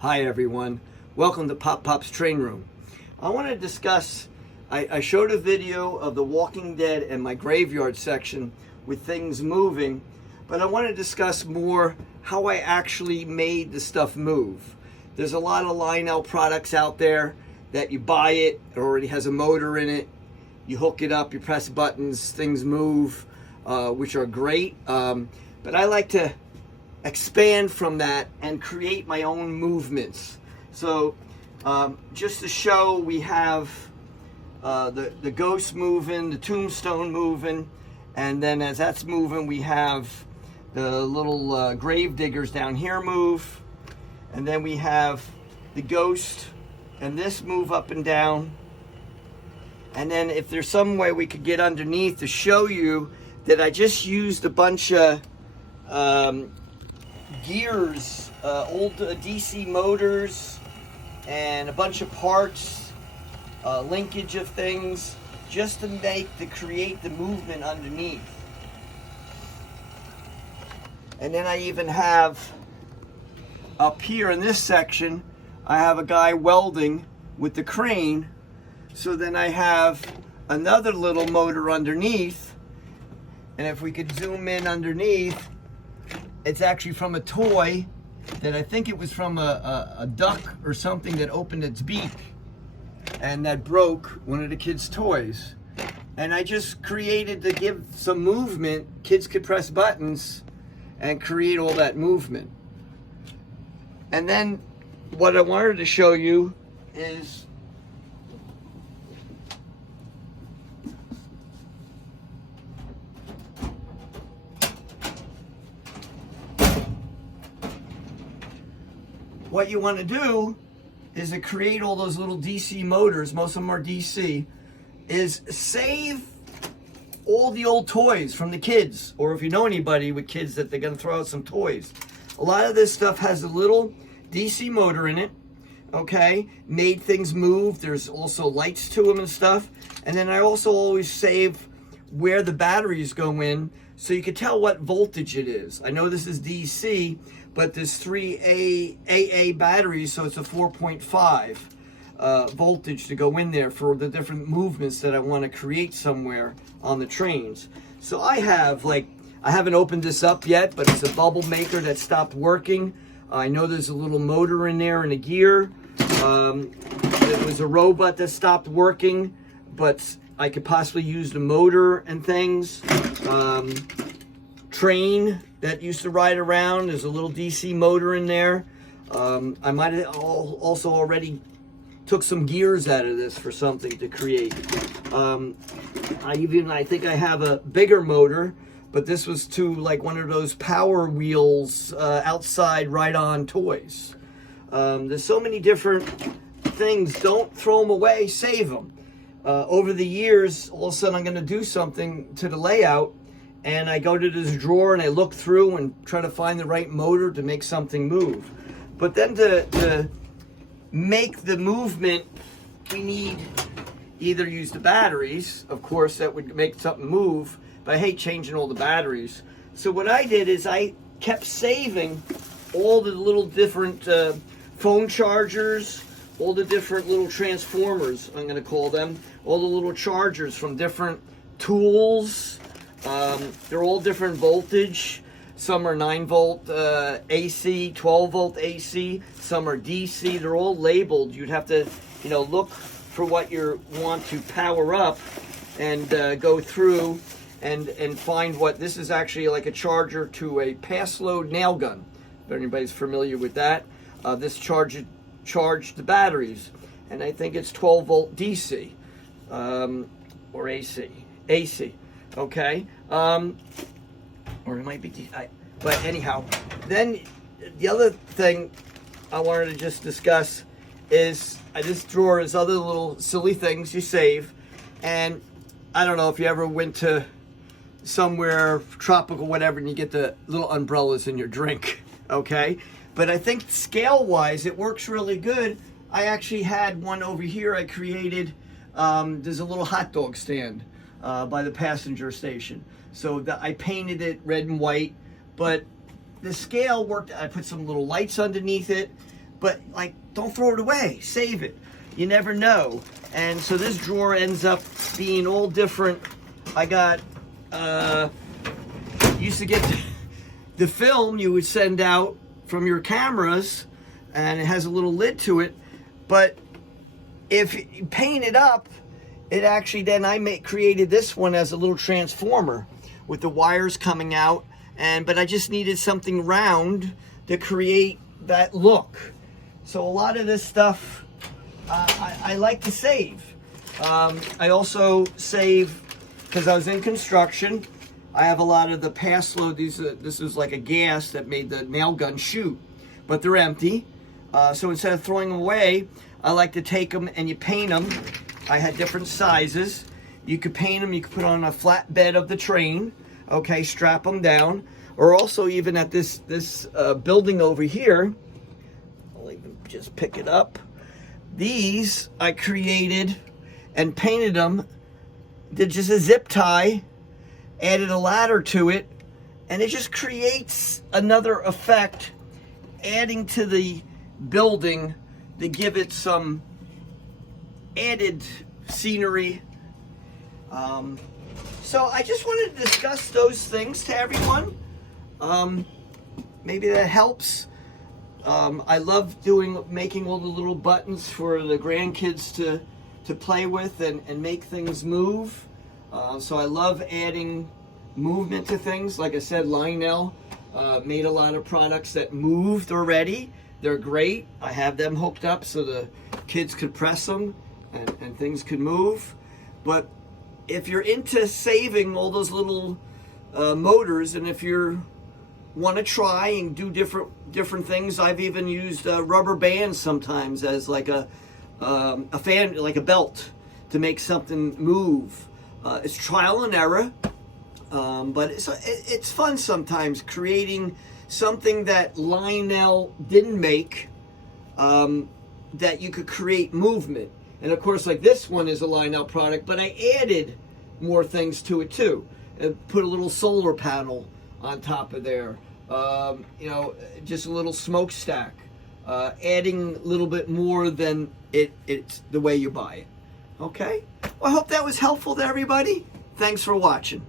Hi everyone, welcome to Pop Pop's Train Room. I want to discuss, I showed a video of the Walking Dead and my graveyard section with things moving, but I want to discuss more how I actually made the stuff move. There's a lot of Lionel products out there that you buy it already has a motor in it, you hook it up, you press buttons, things move, which are great, but I like to expand from that and create my own movements. So just to show, we have the ghost moving, the tombstone moving, and then as that's moving we have the little grave diggers down here move, and then we have the ghost and this move up and down. And then if there's some way we could get underneath to show you that I just used a bunch of gears, old DC motors, and a bunch of parts, linkage of things, just to create the movement underneath. And then I even have up here in this section, I have a guy welding with the crane. So then I have another little motor underneath, and if we could zoom in underneath, it's actually from a toy that I think it was from a duck or something that opened its beak and that broke one of the kids' toys. And I just created to give some movement. Kids could press buttons and create all that movement. And then what I wanted to show you is what you want to do is to create all those little DC motors, most of them are DC, is save all the old toys from the kids, or if you know anybody with kids that they're going to throw out some toys. A lot of this stuff has a little DC motor in it, okay, made things move. There's also lights to them and stuff. And then I also always save where the batteries go in so you can tell what voltage it is. I know this is DC, but there's 3 AA batteries, so it's a 4.5 voltage to go in there for the different movements that I want to create somewhere on the trains. So I haven't opened this up yet, but it's a bubble maker that stopped working. I know there's a little motor in there and a gear. There was a robot that stopped working, but I could possibly use the motor and things. Train that used to ride around, there's a little DC motor in there. I might have also already took some gears out of this for something to create. I think I have a bigger motor, but this was to like one of those Power Wheels outside ride-on toys. There's so many different things. Don't throw them away, save them. Over the years, all of a sudden I'm going to do something to the layout, and I go to this drawer and I look through and try to find the right motor to make something move. But then to make the movement, we need either use the batteries, of course, that would make something move, but I hate changing all the batteries. So what I did is I kept saving all the little different phone chargers, all the different little transformers, I'm going to call them, all the little chargers from different tools. They're all different voltage. Some are 9 volt AC, 12 volt AC. Some are DC. They're all labeled. You'd have to, look for what you want to power up and go through and find what this is actually like a charger to a pass load nail gun. If anybody's familiar with that, this charged the batteries, and I think it's 12 volt DC or AC. Okay, or it might be but anyhow, then the other thing I wanted to just discuss is this drawer is other little silly things you save. And I don't know if you ever went to somewhere tropical, whatever, and you get the little umbrellas in your drink, okay? But I think scale-wise, it works really good. I actually had one over here I created. There's a little hot dog stand by the passenger station. So I painted it red and white, but the scale worked. I put some little lights underneath it. but like, don't throw it away, save it. You never know. And so this drawer ends up being all different. I got, used to get the film you would send out from your cameras, and it has a little lid to it, but if you paint it up, it actually, then I created this one as a little transformer with the wires coming out, but I just needed something round to create that look. So a lot of this stuff I like to save. I also save, because I was in construction, I have a lot of the pass load. This is like a gas that made the nail gun shoot, but they're empty. So instead of throwing them away, I like to take them and you paint them. I had different sizes. You could paint them, you could put on a flat bed of the train, okay, strap them down, or also even at this building over here, I'll even just pick it up. These I created and painted them, did just a zip tie, added a ladder to it, and it just creates another effect, adding to the building to give it some added scenery. So I just wanted to discuss those things to everyone. Maybe that helps. I love making all the little buttons for the grandkids to play with and make things move. So I love adding movement to things. Like I said, Lionel made a lot of products that moved already. They're great. I have them hooked up so the kids could press them and things could move. But if you're into saving all those little motors, and if you want to try and do different things, I've even used rubber bands sometimes as like a fan, like a belt, to make something move. It's trial and error, but it's fun sometimes creating something that Lionel didn't make, that you could create movement. And of course, like this one is a Lionel product, but I added more things to it too. And put a little solar panel on top of there. You know, just a little smokestack. Adding a little bit more than it's the way you buy it. Okay? Well, I hope that was helpful to everybody. Thanks for watching.